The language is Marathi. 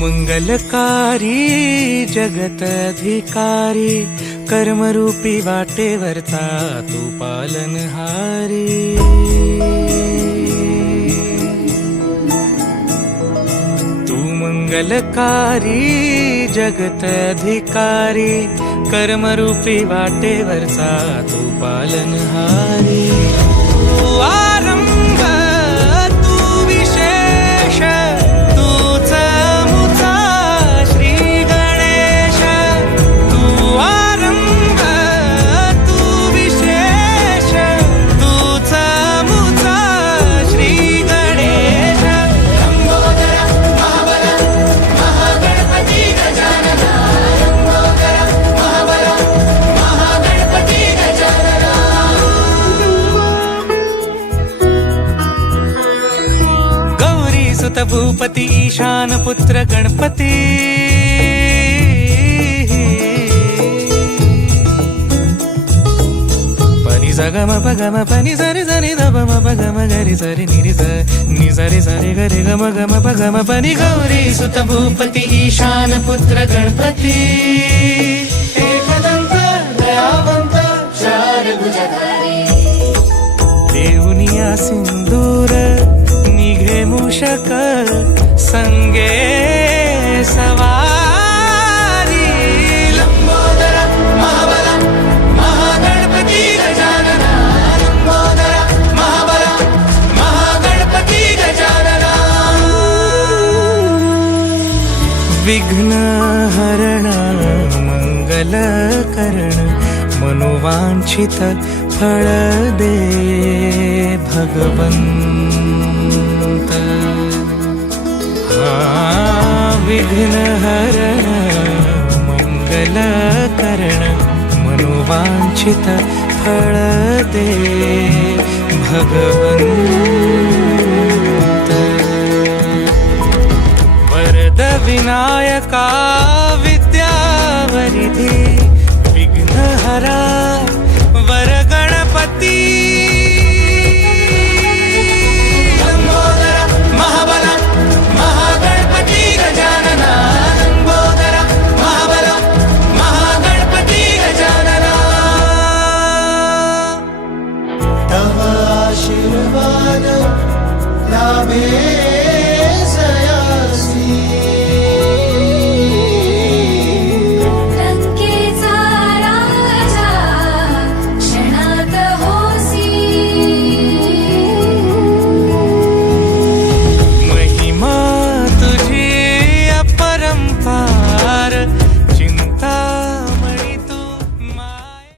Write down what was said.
मंगलकारी जगतधिकारी कर्मरूपी वाटेवरचा तू पालनहारी। तू मंगलकारी जगतधिकारी कर्मरूपी वाटेवरचा तू पालनहारी। तू आरंभ तू विशेष तूच मुचा श्री गणेश। तू आरंभ तू विशेष तूच मुचा श्री गणेश। लंबोदर महाबल महागणपती गजानना। लंबोदर महाबल महागणपती गजानना। गौरी सुत भूपती ईशान पुत्र गणपती। पनी सगम पगम पनी सरि सरि धप म पगम गरि सरि निरि स नि सरि सरि गरि गम गम पगम पनी। गौरी सुत भूपती ईशान पुत्र गणपती। एकदंत दयावंत चार भुजधारी। देऊनिया सिंदूर निघे मूषक संगे सवारी। लंबोदर महाबल महागणपती गजानना। लंबोदर महाबल महागणपती गजानना। विघ्न हरण मंगल करण मनोवांछित फळ दे भगवंत। विघ्न हरण मंगल करण मनोवांछित फळ दे भगवंत। वरद विनायका विद्यावरिधी विघ्नहरा